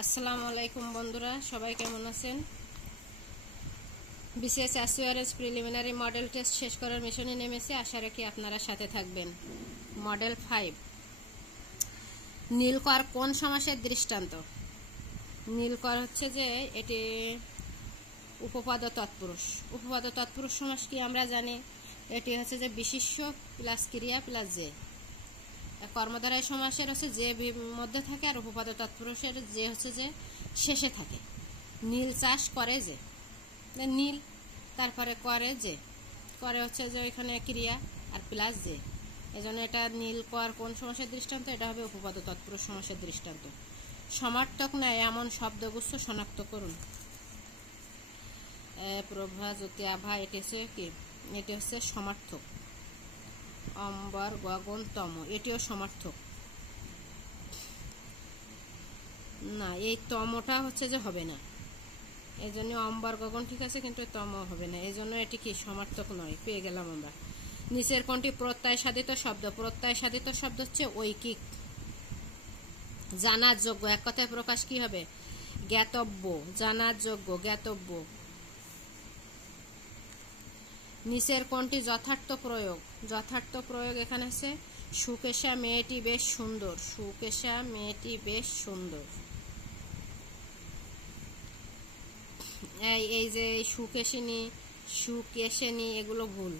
আসসালামু আলাইকুম বন্ধুরা, সবাই কেমন আছেন? BCS assurance preliminary model test শেষ করার মিশনে নেমেছে। আশা রাখি আপনারা সাথে থাকবেন। মডেল 5, নীলকর কোন সমাসের দৃষ্টান্ত? নীলকর হচ্ছে যে এটি উপপাদ্য তৎপুরুষ। উপপাদ্য তৎপুরুষ সমাস কি আমরা জানি, এটি হচ্ছে যে বিশেষ্য প্লাস ক্রিয়া প্লাস যে। কর্মধারয় সমাসের হচ্ছে যে মধ্যে থাকে, আর উপপাদ্য তৎপুরুষের যে হচ্ছে যে শেষে থাকে। নীল চাষ করে যে, নীল তারপরে করে যে, করে হচ্ছে যে এখানে ক্রিয়া আর প্লাস যে, এজন্য এটা নীল কর কোন সমাসের দৃষ্টান্ত? এটা হবে উপপাদ্য তৎপুরুষ সমাসের দৃষ্টান্ত। সমার্থক নয় এমন শব্দগুচ্ছ শনাক্ত করুন। প্রভা, জ্যোতি, আভা, এটি হচ্ছে কি? এটি হচ্ছে সমার্থক। অম্বর, গগন, তম, এটিও সমার্থক না। এই তমটা হচ্ছে যে হবে না, এই জন্য অম্বর গগন ঠিক আছে, কিন্তু তম হবে না, এই জন্য এটি কি সমার্থক নয়। পেয়ে গেলাম আমরা। নিচের কোনটি প্রত্যয় সাধিত শব্দ? প্রত্যয় সাধিত শব্দ হচ্ছে ঐকিক, জানার যোগ্য। এক কথায় প্রকাশ কি হবে? জ্ঞাতব্য, জানার যোগ্য, জ্ঞাতব্য। নিচের কোনটি যথার্থ প্রয়োগ? যথার্থ প্রয়োগ এখানে আছে সুকেশা মেয়েটি বেশ সুন্দর। সুকেশা মেয়েটি বেশ সুন্দর। এই যে সুকেশিনী, সুকেশিনী, এগুলো ভুল।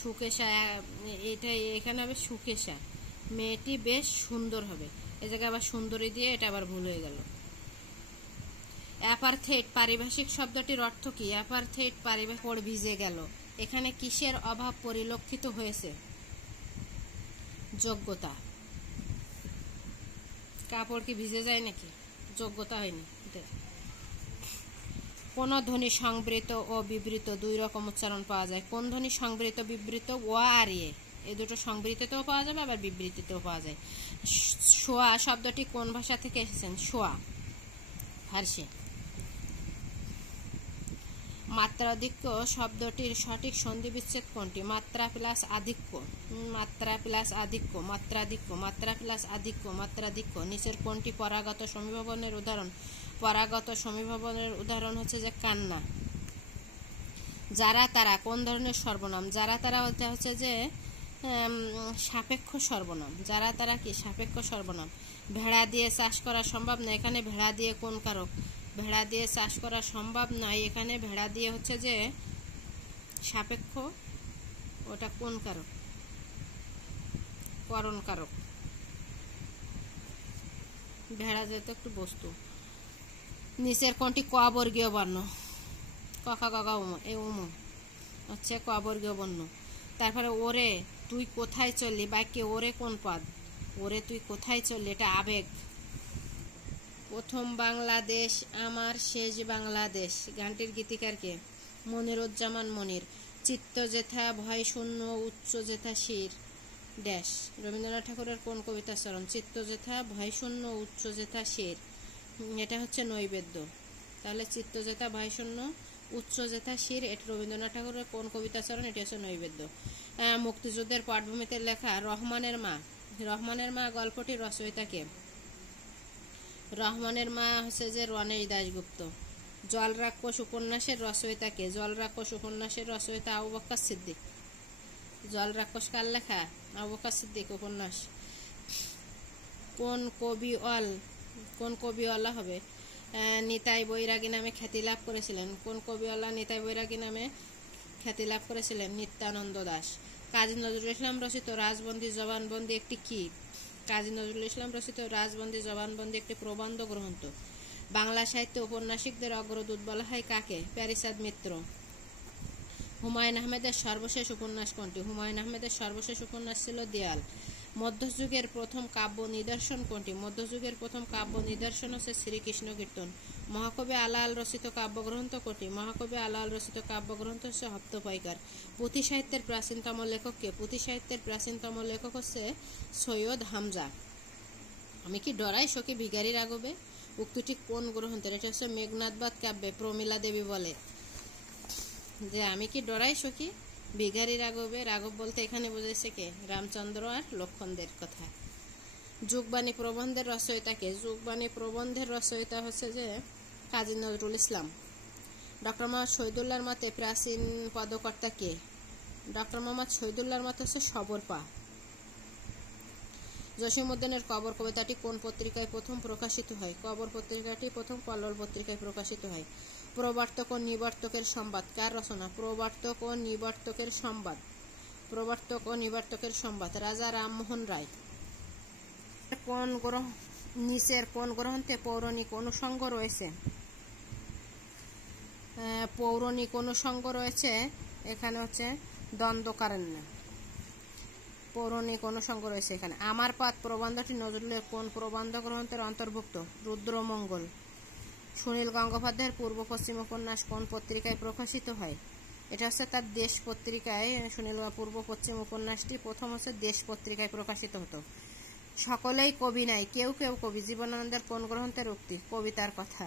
সুকেশা এটা এখানে হবে সুকেশা মেয়েটি বেশ সুন্দর হবে, এই জায়গায় আবার সুন্দরী দিয়ে এটা আবার ভুল হয়ে গেল। অ্যাপারথেট পারিভাষিক শব্দটির অর্থ কি? অ্যাপারথেট পারিভাষিক পড় ভিজে গেল, এখানে কিসের অভাব পরিলক্ষিত হয়েছে? যোগ্যতা। কাপড় কি ভিজে যায় নাকি? যোগ্যতা হয়নি। কোন ধ্বনি সংবৃত ও বিবৃত দুই রকম উচ্চারণ পাওয়া যায়? কোন ধ্বনি সংবৃত বিবৃত? ও আর এ, এই দুটো সংবৃতিতেও পাওয়া যাবে, আবার বিবৃতিতেও পাওয়া যায়। শোয়া শব্দটি কোন ভাষা থেকে এসেছেন? শোয়া, ফার্সি। মাত্রাধিক্য শব্দটির সঠিক সন্ধি বিচ্ছেদ কোনটি? মাত্রা প্লাস আধিক্য, মাত্রা প্লাস আধিক্য, মাত্রাধিক্য, মাত্রা প্লাস আধিক্য, মাত্রাধিক্য। নিচের কোনটি পরাগত সমীভবনের উদাহরণ? পরাগত সমীভবনের উদাহরণ হচ্ছে যে কান্না। যারা তারা কোন ধরনের সর্বনাম? যারা তারা হচ্ছে যে সাপেক্ষ সর্বনাম। যারা তারা কি? সাপেক্ষ সর্বনাম। ভেড়া দিয়ে চাষ করা সম্ভব না, এখানে ভেড়া দিয়ে কোন কারক? ভেড়া দিয়ে চাষ করা সম্ভব নয়, এখানে ভেড়া দিয়ে হচ্ছে যে সাপেক্ষ, ওটা কোন কারক? করণ কারক। ভেড়া যেহেতু একটু বস্তু। নিচের কোনটি ক বর্গীয় বর্ণ? কখা গগা উম, এ উম হচ্ছে ক বর্গীয় বর্ণ। তারপরে ওরে তুই কোথায় চললি, বাক্যে ওরে কোন পদ? ওরে তুই কোথায় চললি, এটা আবেগ। প্রথম বাংলাদেশ আমার শেষ বাংলাদেশ, গানটির গীতিকার কে? মনিরুজ্জামান মনির। চিত্ত যেথা ভয় শূন্য উচ্চ যেথা শির ড্যাশ, রবীন্দ্রনাথ ঠাকুরের কোন কবিতার চরণ? চিত্ত যেথা ভয় শূন্য উচ্চ যেথা শির, এটা হচ্ছে নৈবেদ্য। তাহলে চিত্ত যেথা ভয় শূন্য উচ্চ যেথা শির, এটা রবীন্দ্রনাথ ঠাকুরের কোন কবিতা চরণ? এটি হচ্ছে নৈবেদ্য। মুক্তিযুদ্ধের পটভূমিতে লেখা রহমানের মা, রহমানের মা গল্পটির রচয়িতা কে? রহমানের মা হচ্ছে যে রণেশ দাশগুপ্ত। জল রাক্ষস উপন্যাসের রচয়িতা কে? জল রাক্ষস উপন্যাসের রচয়িতা আবু বকর সিদ্দিক। জল রাক্ষস কার লেখা? আবু বকর সিদ্দিক উপন্যাস। কোন কবিওয়ালা হবে নিতাই বৈরাগী নামে খ্যাতি লাভ করেছিলেন? কোন কবিওয়ালা নিতাই বৈরাগী নামে খ্যাতি লাভ করেছিলেন? নিত্যানন্দ দাস। কাজী নজরুল ইসলাম রচিত রাজবন্দী জবানবন্দি একটি কি? কাজী নজরুল ইসলাম রচিত রাজবন্দী জবানবন্দি একটি প্রবন্ধ গ্রন্থ। বাংলা সাহিত্যে ঔপন্যাসিকদের অগ্রদূত বলা হয় কাকে? প্যারিচাঁদ মিত্র। হুমায়ুন আহমেদের সর্বশেষ উপন্যাস কোনটি? হুমায়ুন আহমেদের সর্বশেষ উপন্যাস ছিল দেয়াল। মধ্যযুগের প্রথম কাব্য নিদর্শন কোনটি? মধ্যযুগের প্রথম কাব্য নিদর্শন হচ্ছে শ্রীকৃষ্ণ কীর্তন। মহাকবি আলাল রচিত কাব্যগ্রন্থ কোনটি? মহাকবি আলাল রচিত কাব্যগ্রন্থ হচ্ছে হপ্তপাইকার। পুঁথি সাহিত্যের প্রাচীনতম লেখক কে? পুঁথি সাহিত্যের প্রাচীনতম লেখক হচ্ছে সৈয়দ হামজা। আমি কি ডরাই সখী ভিখারি রাঘবে, উক্তিটি কোন গ্রন্থের? এটা হচ্ছে মেঘনাদবধ কাব্যে প্রমীলা দেবী বলে যে আমি কি ডরাই সখী ভিখারি রাঘবে। রাঘব বলতে এখানে বোঝাইছে কে? রামচন্দ্র আর লক্ষ্মণদের কথা। যুগবাণী প্রবন্ধের রচয়িতাকে? যুগবাণী প্রবন্ধের রচয়িতা হচ্ছে যে কাজী নজরুল ইসলাম। ডক্টর মোহাম্মদ শহীদুল্লাহর মতে প্রাচীন পদকর্তা কে? ডক্টর মোহাম্মদ শহীদুল্লাহর মতে হচ্ছে সবরপা। জসীমউদ্দীনের কবর কবিতাটি কোন পত্রিকায় প্রথম প্রকাশিত হয়? কবর পত্রিকাটি প্রথম কল্লোল পত্রিকায় প্রকাশিত হয়। প্রবর্তক ও নিবর্তকের সংবাদ কার রচনা? প্রবর্তক ও নিবর্তকের সংবাদ। প্রবর্তক ও নিবর্তকের সংবাদ রাজা রামমোহন রায়। নিচের কোন গ্রন্থে পৌরাণিক অনুষঙ্গ রয়েছে? পৌরাণিক অনুষঙ্গ রয়েছে এখানে হচ্ছে দ্বন্দ্বকারণ্য। পৌরাণিক অনুষঙ্গ রয়েছে এখানে। আমার পাত প্রবন্ধটি নজরুলের কোন প্রবন্ধ গ্রন্থের অন্তর্ভুক্ত? রুদ্রমঙ্গল। সুনীল গঙ্গোপাধ্যায়ের পূর্ব পশ্চিম উপন্যাস কোন পত্রিকায় প্রকাশিত হয়? এটা হচ্ছে তার দেশ পত্রিকায়। সুনীল পূর্ব পশ্চিম উপন্যাসটি প্রথম হচ্ছে দেশ পত্রিকায় প্রকাশিত হতো। সকলেই কবি নাই, কেউ কেউ কবি জীবনানন্দের কোন গ্রন্থের উক্তি? কবিতার কথা।